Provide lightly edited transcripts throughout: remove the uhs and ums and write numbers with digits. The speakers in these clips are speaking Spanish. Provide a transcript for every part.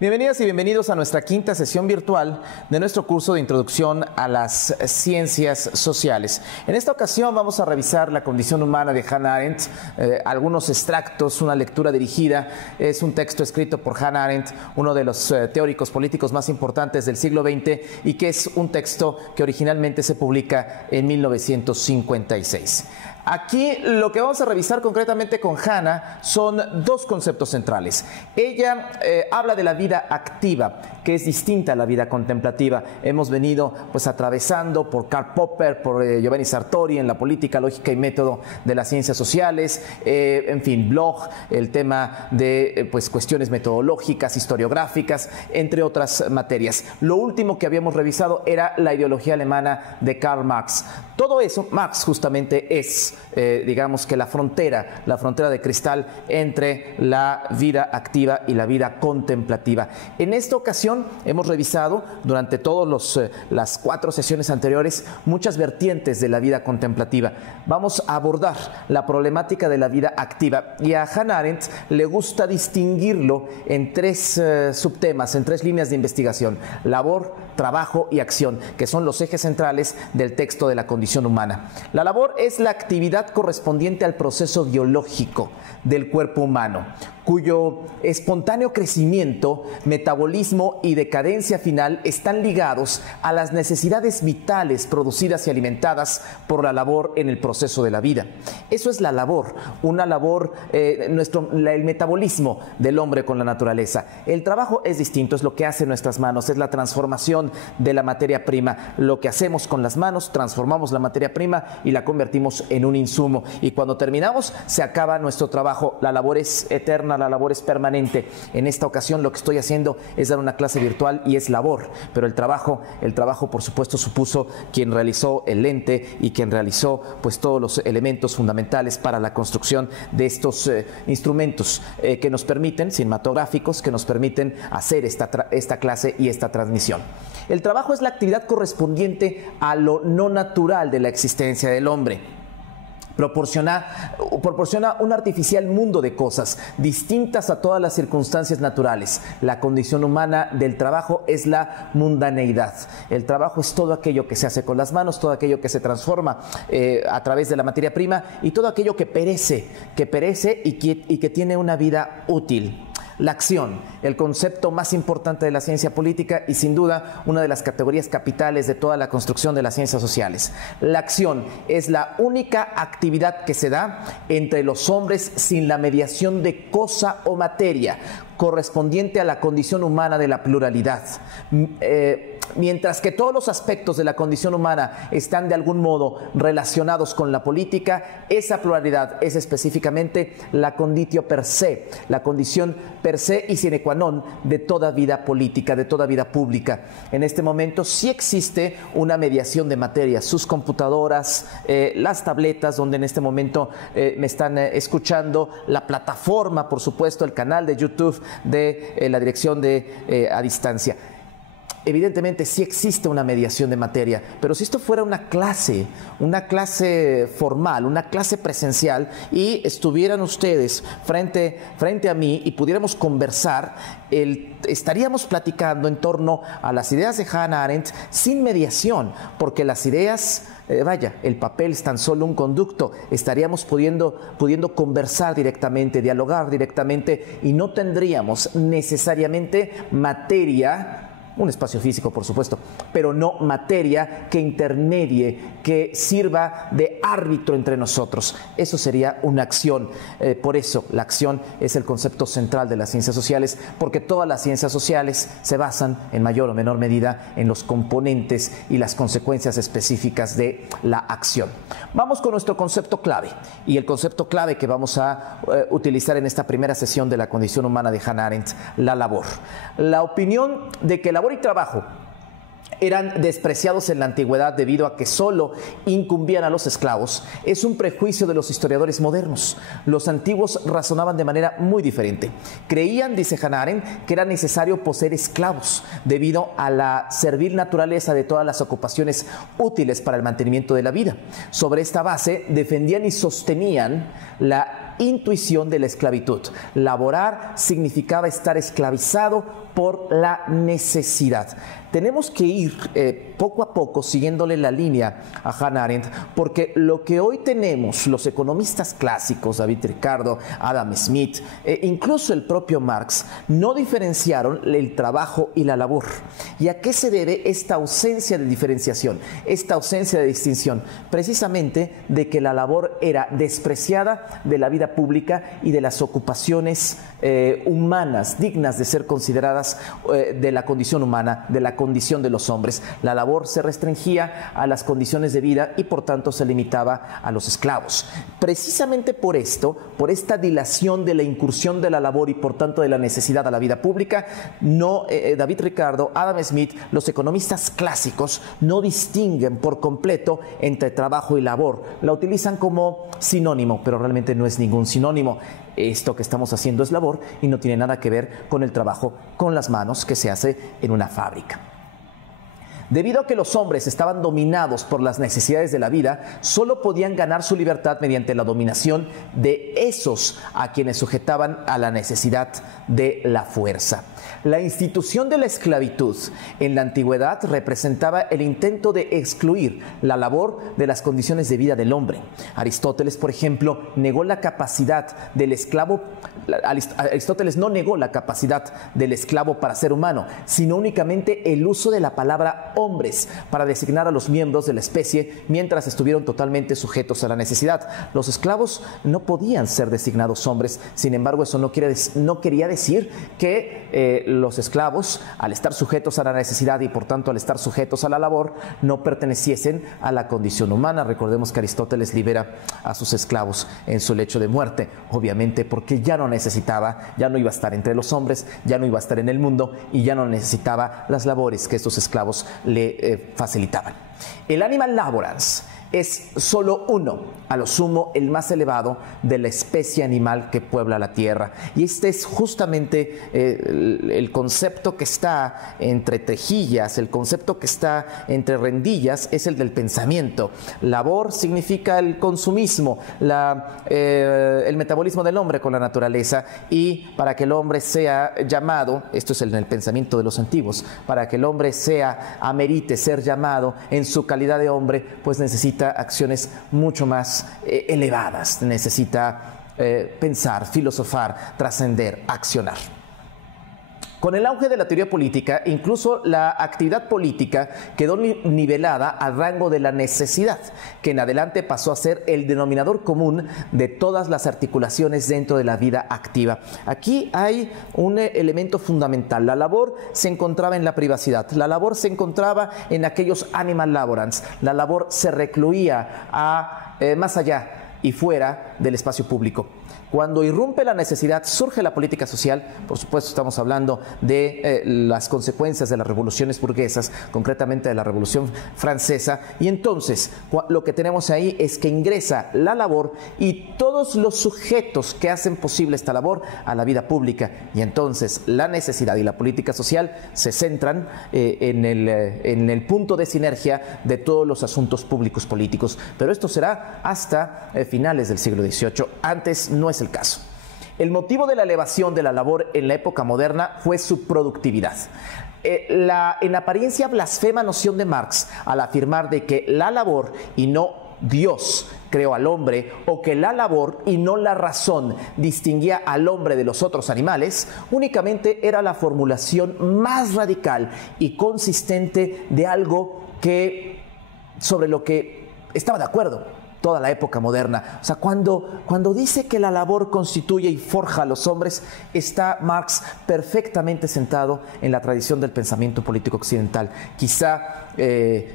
Bienvenidas y bienvenidos a nuestra quinta sesión virtual de nuestro curso de Introducción a las Ciencias Sociales. En esta ocasión vamos a revisar La condición humana de Hannah Arendt, algunos extractos, una lectura dirigida. Es un texto escrito por Hannah Arendt, uno de los teóricos políticos más importantes del siglo XX, y que es un texto que originalmente se publica en 1956. Aquí lo que vamos a revisar concretamente con Hannah son dos conceptos centrales. Ella habla de la vida activa, que es distinta a la vida contemplativa. Hemos venido atravesando por Karl Popper, por Giovanni Sartori en la política, lógica y método de las ciencias sociales, en fin, Bloch, el tema de cuestiones metodológicas, historiográficas, entre otras materias. Lo último que habíamos revisado era la ideología alemana de Karl Marx. Todo eso, Marx justamente es digamos que la frontera de cristal entre la vida activa y la vida contemplativa. En esta ocasión hemos revisado durante todas las 4 sesiones anteriores muchas vertientes de la vida contemplativa. Vamos a abordar la problemática de la vida activa, y a Hannah Arendt le gusta distinguirlo en 3 subtemas, en 3 líneas de investigación: labor, trabajo y acción, que son los ejes centrales del texto de La condición humana. La labor es la actividad correspondiente al proceso biológico del cuerpo humano, cuyo espontáneo crecimiento, metabolismo y decadencia final están ligados a las necesidades vitales producidas y alimentadas por la labor en el proceso de la vida. Eso es la labor, una labor, el metabolismo del hombre con la naturaleza. El trabajo es distinto, es lo que hacen nuestras manos, es la transformación de la materia prima. Lo que hacemos con las manos, transformamos la materia prima y la convertimos en un insumo. Y cuando terminamos, se acaba nuestro trabajo. La labor es eterna, la labor es permanente. En esta ocasión lo que estoy haciendo es dar una clase virtual y es labor, pero el trabajo por supuesto supuso quien realizó el lente y quien realizó todos los elementos fundamentales para la construcción de estos instrumentos que nos permiten, cinematográficos, que nos permiten hacer esta clase y esta transmisión. El trabajo es la actividad correspondiente a lo no natural de la existencia del hombre. Proporciona un artificial mundo de cosas distintas a todas las circunstancias naturales. La condición humana del trabajo es la mundaneidad. El trabajo es todo aquello que se hace con las manos, todo aquello que se transforma a través de la materia prima, y todo aquello que perece y que tiene una vida útil. La acción, el concepto más importante de la ciencia política y sin duda una de las categorías capitales de toda la construcción de las ciencias sociales. La acción es la única actividad que se da entre los hombres sin la mediación de cosa o materia, correspondiente a la condición humana de la pluralidad. Mientras que todos los aspectos de la condición humana están de algún modo relacionados con la política, esa pluralidad es específicamente la conditio per se, la condición per se y sine qua non de toda vida política, de toda vida pública. En este momento sí existe una mediación de materia, sus computadoras, las tabletas donde en este momento me están escuchando, la plataforma, por supuesto, el canal de YouTube de la dirección de A Distancia. Evidentemente sí existe una mediación de materia, pero si esto fuera una clase formal, una clase presencial, y estuvieran ustedes frente a mí y pudiéramos conversar, estaríamos platicando en torno a las ideas de Hannah Arendt sin mediación, porque las ideas, el papel es tan solo un conducto. Estaríamos pudiendo conversar directamente, dialogar directamente, y no tendríamos necesariamente materia, un espacio físico por supuesto, pero no materia que intermedie, que sirva de árbitro entre nosotros. Eso sería una acción. Por eso la acción es el concepto central de las ciencias sociales, porque todas las ciencias sociales se basan en mayor o menor medida en los componentes y las consecuencias específicas de la acción. Vamos con nuestro concepto clave, y el concepto clave que vamos a utilizar en esta primera sesión de La condición humana de Hannah Arendt: la labor. La opinión de que labor y trabajo eran despreciados en la antigüedad debido a que solo incumbían a los esclavos es un prejuicio de los historiadores modernos. Los antiguos razonaban de manera muy diferente. Creían, dice Hannah Arendt, que era necesario poseer esclavos debido a la servil naturaleza de todas las ocupaciones útiles para el mantenimiento de la vida. Sobre esta base defendían y sostenían la intuición de la esclavitud. Laborar significaba estar esclavizado por la necesidad. Tenemos que ir poco a poco siguiéndole la línea a Hannah Arendt, porque lo que hoy tenemos, los economistas clásicos, David Ricardo, Adam Smith, incluso el propio Marx, no diferenciaron el trabajo y la labor. ¿Y a qué se debe esta ausencia de diferenciación, esta ausencia de distinción? Precisamente de que la labor era despreciada de la vida pública y de las ocupaciones humanas, dignas de ser consideradas de la condición humana, de la condición de los hombres. La labor se restringía a las condiciones de vida y por tanto se limitaba a los esclavos. Precisamente por esto, por esta dilación de la incursión de la labor y por tanto de la necesidad a la vida pública, David Ricardo, Adam Smith, los economistas clásicos no distinguen por completo entre trabajo y labor. La utilizan como sinónimo, pero realmente no es ningún sinónimo. Esto que estamos haciendo es labor y no tiene nada que ver con el trabajo con las manos que se hace en una fábrica. Debido a que los hombres estaban dominados por las necesidades de la vida, solo podían ganar su libertad mediante la dominación de esos a quienes sujetaban a la necesidad de la fuerza. La institución de la esclavitud en la antigüedad representaba el intento de excluir la labor de las condiciones de vida del hombre. Aristóteles, por ejemplo, negó la capacidad del esclavo. Aristóteles no negó la capacidad del esclavo para ser humano, sino únicamente el uso de la palabra hombres para designar a los miembros de la especie mientras estuvieron totalmente sujetos a la necesidad. Los esclavos no podían ser designados hombres, sin embargo eso no quería decir que los esclavos, al estar sujetos a la necesidad y por tanto al estar sujetos a la labor, no perteneciesen a la condición humana. Recordemos que Aristóteles libera a sus esclavos en su lecho de muerte, obviamente porque ya no necesitaba, ya no iba a estar entre los hombres, ya no iba a estar en el mundo y ya no necesitaba las labores que estos esclavos le facilitaban. El animal laborans es solo uno, a lo sumo el más elevado de la especie animal que puebla la tierra. Y este es justamente el concepto que está entre Tejillas, el concepto que está entre Rendillas, es el del pensamiento. Labor significa el consumismo, el metabolismo del hombre con la naturaleza, y para que el hombre sea llamado, esto es en el pensamiento de los antiguos, para que el hombre amerite ser llamado en su calidad de hombre, pues necesita acciones mucho más elevadas, necesita pensar, filosofar, trascender, accionar. Con el auge de la teoría política, incluso la actividad política quedó nivelada al rango de la necesidad, que en adelante pasó a ser el denominador común de todas las articulaciones dentro de la vida activa. Aquí hay un elemento fundamental. La labor se encontraba en la privacidad, la labor se encontraba en aquellos animal laborans, la labor se recluía más allá y fuera del espacio público. Cuando irrumpe la necesidad, surge la política social. Por supuesto, estamos hablando de las consecuencias de las revoluciones burguesas, concretamente de la Revolución Francesa, y entonces lo que tenemos ahí es que ingresa la labor y todos los sujetos que hacen posible esta labor a la vida pública, y entonces la necesidad y la política social se centran en el punto de sinergia de todos los asuntos públicos políticos. Pero esto será hasta finales del siglo XVIII. Antes no es el caso. El motivo de la elevación de la labor en la época moderna fue su productividad. La en apariencia blasfema noción de Marx al afirmar de que la labor y no Dios creó al hombre, o que la labor y no la razón distinguía al hombre de los otros animales, únicamente era la formulación más radical y consistente de algo sobre lo que estaba de acuerdo toda la época moderna. O sea, cuando dice que la labor constituye y forja a los hombres, está Marx perfectamente sentado en la tradición del pensamiento político occidental. Quizá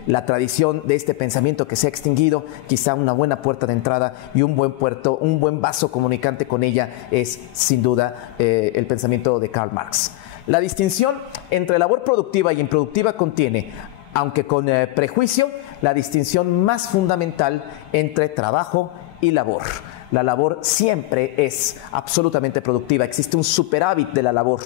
la tradición de este pensamiento que se ha extinguido, quizá una buena puerta de entrada y un buen vaso comunicante con ella es, sin duda, el pensamiento de Karl Marx. La distinción entre labor productiva y improductiva contiene, aunque con prejuicio, la distinción más fundamental entre trabajo y labor. La labor siempre es absolutamente productiva. Existe un superávit de la labor.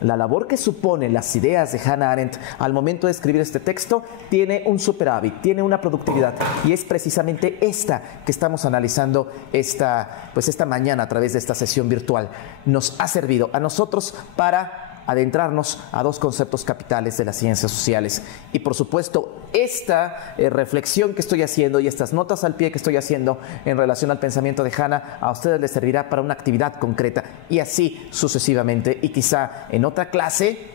La labor que suponen las ideas de Hannah Arendt al momento de escribir este texto tiene un superávit, tiene una productividad, y es precisamente esta que estamos analizando esta mañana a través de esta sesión virtual. Nos ha servido a nosotros para adentrarnos a dos conceptos capitales de las ciencias sociales. Y por supuesto, esta reflexión que estoy haciendo y estas notas al pie que estoy haciendo en relación al pensamiento de Hannah, a ustedes les servirá para una actividad concreta, y así sucesivamente. Y quizá en otra clase,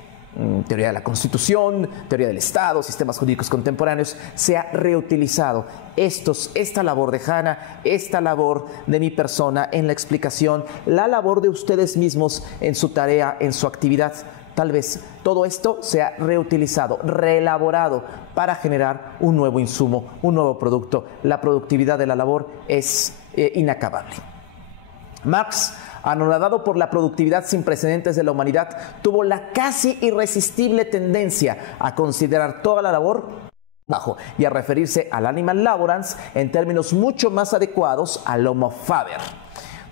teoría de la Constitución, teoría del Estado, sistemas jurídicos contemporáneos, sea reutilizado esta labor de Hannah, esta labor de mi persona en la explicación, la labor de ustedes mismos en su tarea, en su actividad. Tal vez todo esto sea reutilizado, reelaborado para generar un nuevo insumo, un nuevo producto. La productividad de la labor es inacabable. Marx, anonadado por la productividad sin precedentes de la humanidad, tuvo la casi irresistible tendencia a considerar toda la labor bajo y a referirse al animal laborans en términos mucho más adecuados al homo faber,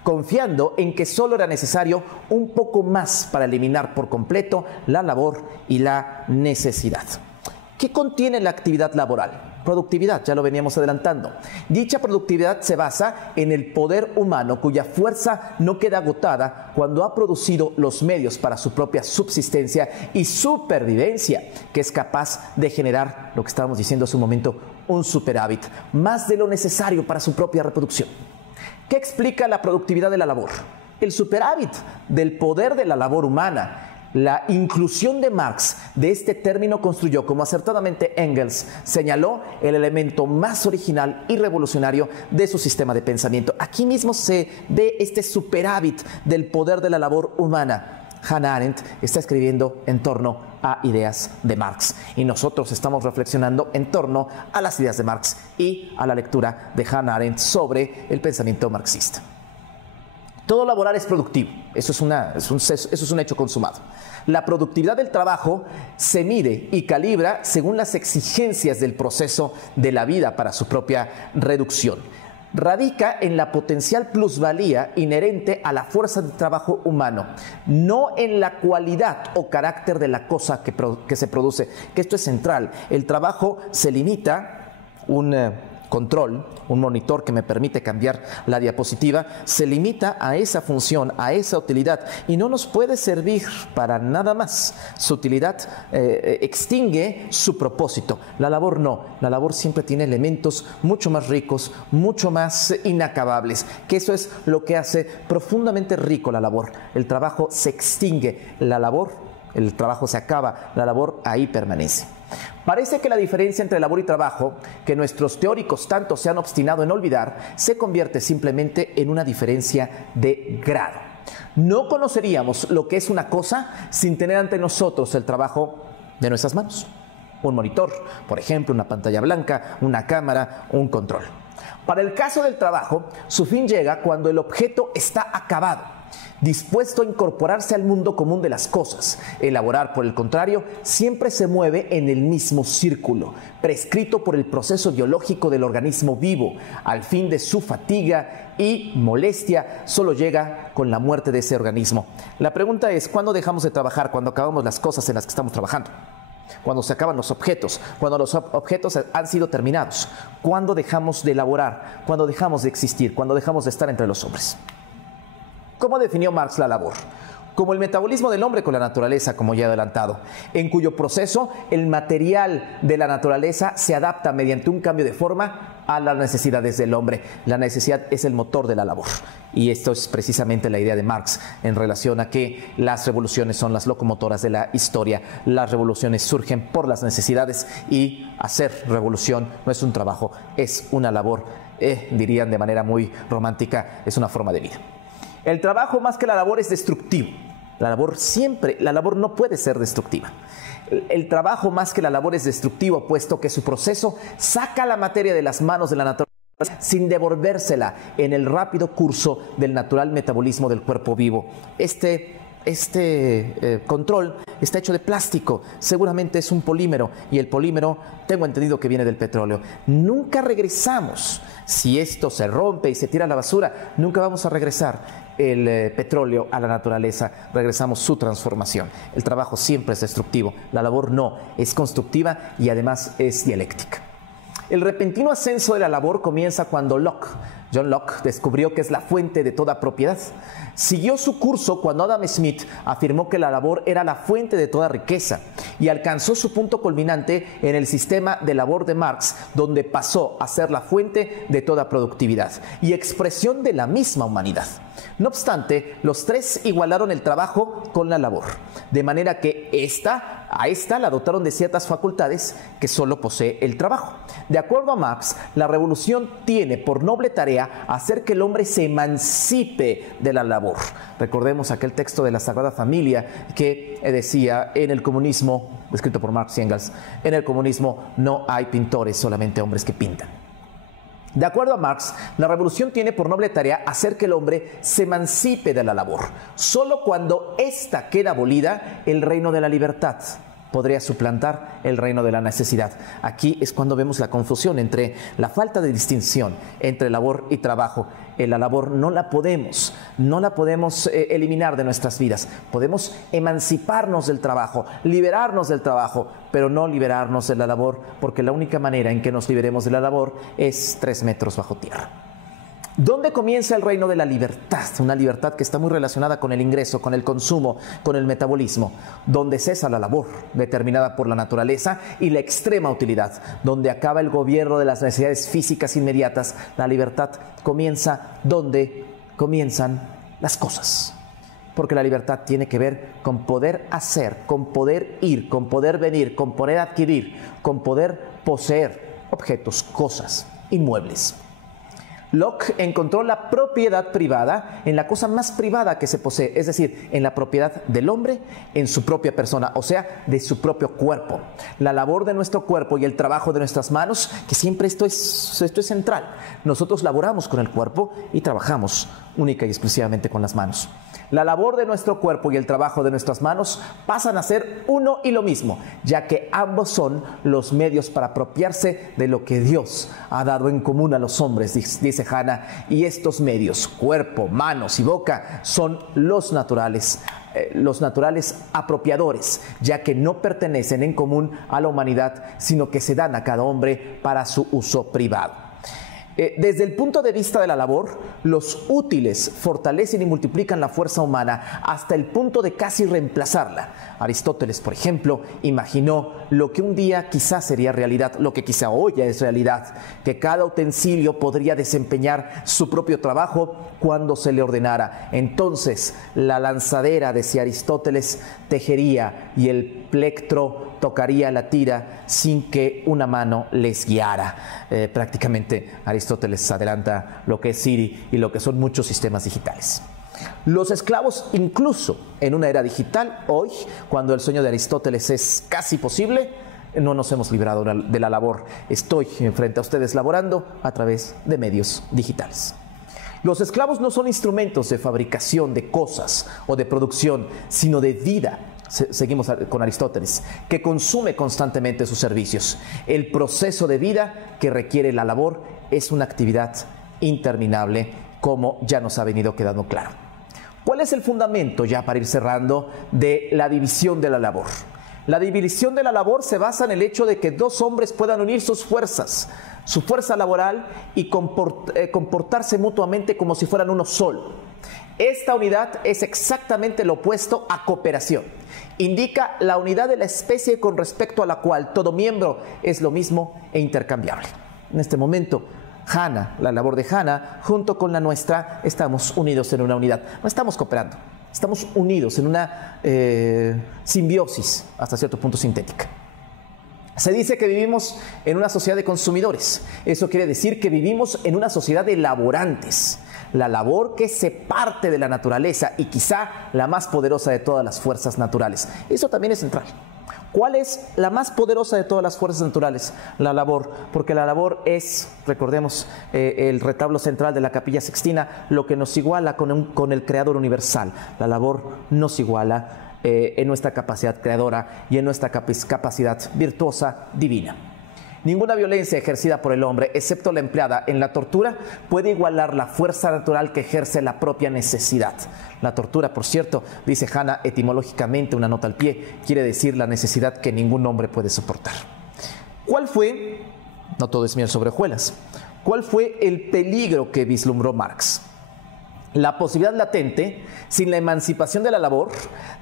confiando en que solo era necesario un poco más para eliminar por completo la labor y la necesidad. ¿Qué contiene la actividad laboral? Productividad, ya lo veníamos adelantando. Dicha productividad se basa en el poder humano, cuya fuerza no queda agotada cuando ha producido los medios para su propia subsistencia y supervivencia, que es capaz de generar, lo que estábamos diciendo hace un momento, un superávit, más de lo necesario para su propia reproducción. ¿Qué explica la productividad de la labor? El superávit del poder de la labor humana. La inclusión de Marx de este término construyó, como acertadamente Engels señaló, el elemento más original y revolucionario de su sistema de pensamiento. Aquí mismo se ve este superávit del poder de la labor humana. Hannah Arendt está escribiendo en torno a ideas de Marx, y nosotros estamos reflexionando en torno a las ideas de Marx y a la lectura de Hannah Arendt sobre el pensamiento marxista. Todo laborar es productivo, eso es un hecho consumado. La productividad del trabajo se mide y calibra según las exigencias del proceso de la vida para su propia reducción. Radica en la potencial plusvalía inherente a la fuerza de trabajo humano, no en la cualidad o carácter de la cosa que se produce, que esto es central. El trabajo se limita, un control, un monitor que me permite cambiar la diapositiva, se limita a esa función, a esa utilidad, y no nos puede servir para nada más. Su utilidad extingue su propósito. La labor no. La labor siempre tiene elementos mucho más ricos, mucho más inacabables, que eso es lo que hace profundamente rico la labor. El trabajo se extingue, el trabajo se acaba, la labor ahí permanece. Parece que la diferencia entre labor y trabajo, que nuestros teóricos tanto se han obstinado en olvidar, se convierte simplemente en una diferencia de grado. No conoceríamos lo que es una cosa sin tener ante nosotros el trabajo de nuestras manos. Un monitor, por ejemplo, una pantalla blanca, una cámara, un control. Para el caso del trabajo, su fin llega cuando el objeto está acabado, dispuesto a incorporarse al mundo común de las cosas. El laborar, por el contrario, siempre se mueve en el mismo círculo, prescrito por el proceso biológico del organismo vivo. Al fin de su fatiga y molestia solo llega con la muerte de ese organismo. La pregunta es, ¿cuándo dejamos de trabajar? Cuando acabamos las cosas en las que estamos trabajando. Cuando se acaban los objetos, cuando los objetos han sido terminados. ¿Cuándo dejamos de laborar? ¿Cuándo dejamos de existir? ¿Cuándo dejamos de estar entre los hombres? ¿Cómo definió Marx la labor? Como el metabolismo del hombre con la naturaleza, como ya he adelantado, en cuyo proceso el material de la naturaleza se adapta mediante un cambio de forma a las necesidades del hombre. La necesidad es el motor de la labor. Y esto es precisamente la idea de Marx en relación a que las revoluciones son las locomotoras de la historia. Las revoluciones surgen por las necesidades, y hacer revolución no es un trabajo, es una labor, dirían de manera muy romántica, es una forma de vida. El trabajo más que la labor es destructivo. La labor no puede ser destructiva. El trabajo más que la labor es destructivo, puesto que su proceso saca la materia de las manos de la naturaleza sin devolvérsela en el rápido curso del natural metabolismo del cuerpo vivo. Este este control está hecho de plástico, seguramente es un polímero, y el polímero tengo entendido que viene del petróleo. Nunca regresamos. Si esto se rompe y se tira a la basura, nunca vamos a regresar el petróleo a la naturaleza, regresamos su transformación. El trabajo siempre es destructivo, la labor no, es constructiva y además es dialéctica. El repentino ascenso de la labor comienza cuando John Locke descubrió que es la fuente de toda propiedad. Siguió su curso cuando Adam Smith afirmó que la labor era la fuente de toda riqueza y alcanzó su punto culminante en el sistema de labor de Marx, donde pasó a ser la fuente de toda productividad y expresión de la misma humanidad. No obstante, los tres igualaron el trabajo con la labor, de manera que a esta la dotaron de ciertas facultades que solo posee el trabajo. De acuerdo a Marx, la revolución tiene por noble tarea hacer que el hombre se emancipe de la labor. Recordemos aquel texto de la Sagrada Familia que decía: en el comunismo, escrito por Marx y Engels, en el comunismo no hay pintores, solamente hombres que pintan. De acuerdo a Marx, la revolución tiene por noble tarea hacer que el hombre se emancipe de la labor. Solo cuando ésta queda abolida, el reino de la libertad podría suplantar el reino de la necesidad. Aquí es cuando vemos la confusión entre la falta de distinción entre labor y trabajo. La labor no la podemos eliminar de nuestras vidas. Podemos emanciparnos del trabajo, liberarnos del trabajo, pero no liberarnos de la labor, porque la única manera en que nos liberemos de la labor es 3 metros bajo tierra. ¿Dónde comienza el reino de la libertad? Una libertad que está muy relacionada con el ingreso, con el consumo, con el metabolismo. Donde cesa la labor, determinada por la naturaleza y la extrema utilidad. Donde acaba el gobierno de las necesidades físicas inmediatas. La libertad comienza donde comienzan las cosas. Porque la libertad tiene que ver con poder hacer, con poder ir, con poder venir, con poder adquirir, con poder poseer objetos, cosas, inmuebles. Locke encontró la propiedad privada en la cosa más privada que se posee, es decir, en la propiedad del hombre, en su propia persona, o sea, de su propio cuerpo. La labor de nuestro cuerpo y el trabajo de nuestras manos, que siempre esto es central. Nosotros laboramos con el cuerpo y trabajamos única y exclusivamente con las manos. La labor de nuestro cuerpo y el trabajo de nuestras manos pasan a ser uno y lo mismo, ya que ambos son los medios para apropiarse de lo que Dios ha dado en común a los hombres, dice Hannah, y estos medios, cuerpo, manos y boca, son los naturales apropiadores, ya que no pertenecen en común a la humanidad, sino que se dan a cada hombre para su uso privado. Desde el punto de vista de la labor, los útiles fortalecen y multiplican la fuerza humana hasta el punto de casi reemplazarla. Aristóteles, por ejemplo, imaginó lo que un día quizás sería realidad, lo que quizá hoy ya es realidad, que cada utensilio podría desempeñar su propio trabajo cuando se le ordenara. Entonces, la lanzadera, decía Aristóteles, tejería y el plectro tocaría la tira sin que una mano les guiara. Prácticamente Aristóteles adelanta lo que es Siri y lo que son muchos sistemas digitales. Los esclavos, incluso en una era digital, hoy, cuando el sueño de Aristóteles es casi posible, no nos hemos librado de la labor. Estoy frente a ustedes laborando a través de medios digitales. Los esclavos no son instrumentos de fabricación de cosas o de producción, sino de vida. Seguimos con Aristóteles, que consume constantemente sus servicios. El proceso de vida que requiere la labor es una actividad interminable, como ya nos ha venido quedando claro. ¿Cuál es el fundamento, ya para ir cerrando, de la división de la labor? La división de la labor se basa en el hecho de que dos hombres puedan unir sus fuerzas, su fuerza laboral, y comportarse mutuamente como si fueran uno solo. Esta unidad es exactamente lo opuesto a cooperación. Indica la unidad de la especie con respecto a la cual todo miembro es lo mismo e intercambiable. En este momento, Hannah, la labor de Hannah, junto con la nuestra, estamos unidos en una unidad. No estamos cooperando, estamos unidos en una simbiosis, hasta cierto punto sintética. Se dice que vivimos en una sociedad de consumidores. Eso quiere decir que vivimos en una sociedad de laborantes. La labor que se parte de la naturaleza y quizá la más poderosa de todas las fuerzas naturales. Eso también es central. ¿Cuál es la más poderosa de todas las fuerzas naturales? La labor, porque la labor es, recordemos, el retablo central de la Capilla Sixtina, lo que nos iguala con el Creador universal. La labor nos iguala en nuestra capacidad creadora y en nuestra capacidad virtuosa divina. Ninguna violencia ejercida por el hombre, excepto la empleada en la tortura, puede igualar la fuerza natural que ejerce la propia necesidad. La tortura, por cierto, dice Hannah, etimológicamente, una nota al pie, quiere decir la necesidad que ningún hombre puede soportar. ¿Cuál fue, no todo es miel sobre hojuelas, cuál fue el peligro que vislumbró Marx? La posibilidad latente, sin la emancipación de la labor,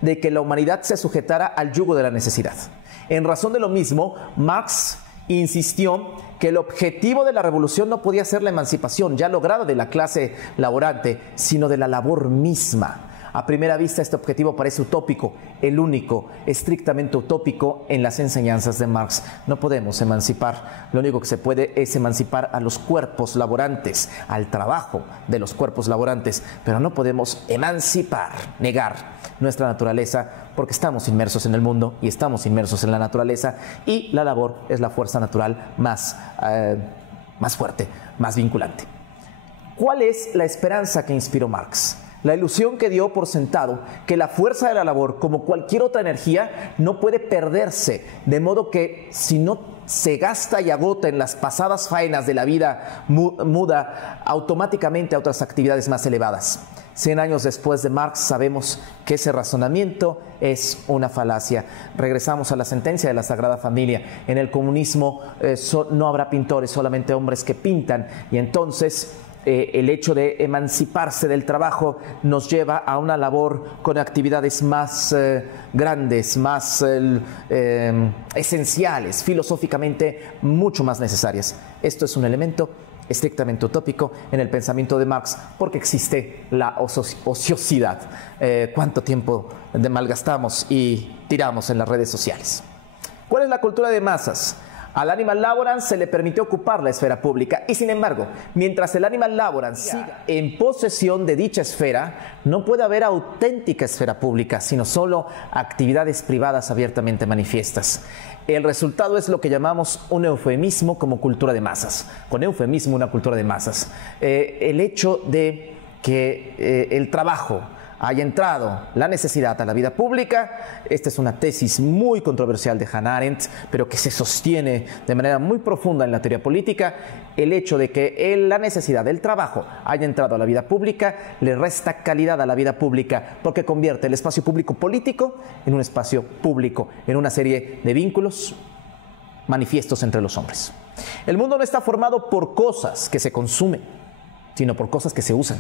de que la humanidad se sujetara al yugo de la necesidad. En razón de lo mismo, Marx insistió que el objetivo de la revolución no podía ser la emancipación ya lograda de la clase laborante, sino de la labor misma. A primera vista este objetivo parece utópico, el único, estrictamente utópico en las enseñanzas de Marx. No podemos emancipar, lo único que se puede es emancipar a los cuerpos laborantes, al trabajo de los cuerpos laborantes, pero no podemos emancipar, negar nuestra naturaleza, porque estamos inmersos en el mundo y estamos inmersos en la naturaleza, y la labor es la fuerza natural más fuerte, más vinculante. ¿Cuál es la esperanza que inspiró Marx? La ilusión que dio por sentado que la fuerza de la labor, como cualquier otra energía, no puede perderse, de modo que si no se gasta y agota en las pasadas faenas de la vida, muda automáticamente a otras actividades más elevadas. 100 años después de Marx sabemos que ese razonamiento es una falacia. Regresamos a la sentencia de la Sagrada Familia. En el comunismo no habrá pintores, solamente hombres que pintan, y entonces el hecho de emanciparse del trabajo nos lleva a una labor con actividades más grandes, más esenciales, filosóficamente mucho más necesarias. Esto es un elemento estrictamente utópico en el pensamiento de Marx, porque existe la ociosidad. ¿Cuánto tiempo malgastamos y tiramos en las redes sociales? ¿Cuál es la cultura de masas? Al animal laborans se le permitió ocupar la esfera pública y, sin embargo, mientras el animal laborans siga en posesión de dicha esfera, no puede haber auténtica esfera pública, sino solo actividades privadas abiertamente manifiestas. El resultado es lo que llamamos un eufemismo como cultura de masas. Con eufemismo, una cultura de masas. El hecho de que el trabajo haya entrado la necesidad a la vida pública. Esta es una tesis muy controversial de Hannah Arendt, pero que se sostiene de manera muy profunda en la teoría política. El hecho de que la necesidad del trabajo haya entrado a la vida pública le resta calidad a la vida pública, porque convierte el espacio público político en un espacio público, en una serie de vínculos manifiestos entre los hombres. El mundo no está formado por cosas que se consumen, sino por cosas que se usan.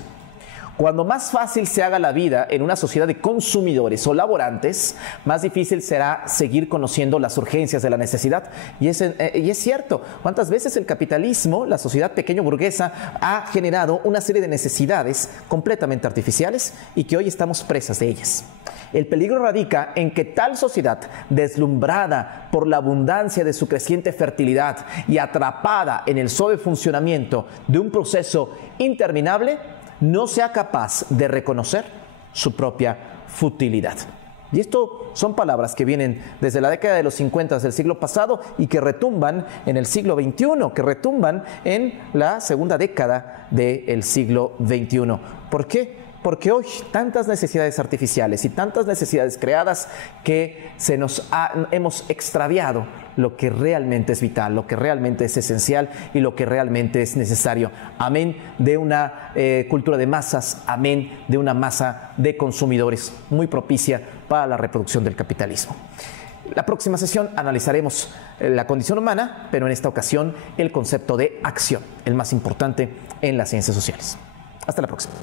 Cuando más fácil se haga la vida en una sociedad de consumidores o laborantes, más difícil será seguir conociendo las urgencias de la necesidad. Y es cierto, ¿cuántas veces el capitalismo, la sociedad pequeño burguesa, ha generado una serie de necesidades completamente artificiales y que hoy estamos presas de ellas? El peligro radica en que tal sociedad, deslumbrada por la abundancia de su creciente fertilidad y atrapada en el suave funcionamiento de un proceso interminable, no sea capaz de reconocer su propia futilidad. Y esto son palabras que vienen desde la década de los 50 del siglo pasado y que retumban en el siglo XXI, que retumban en la segunda década del siglo XXI. ¿Por qué? Porque hoy tantas necesidades artificiales y tantas necesidades creadas que hemos extraviado lo que realmente es vital, lo que realmente es esencial y lo que realmente es necesario. Amén de una cultura de masas, amén de una masa de consumidores muy propicia para la reproducción del capitalismo. La próxima sesión analizaremos la condición humana, pero en esta ocasión el concepto de acción, el más importante en las ciencias sociales. Hasta la próxima.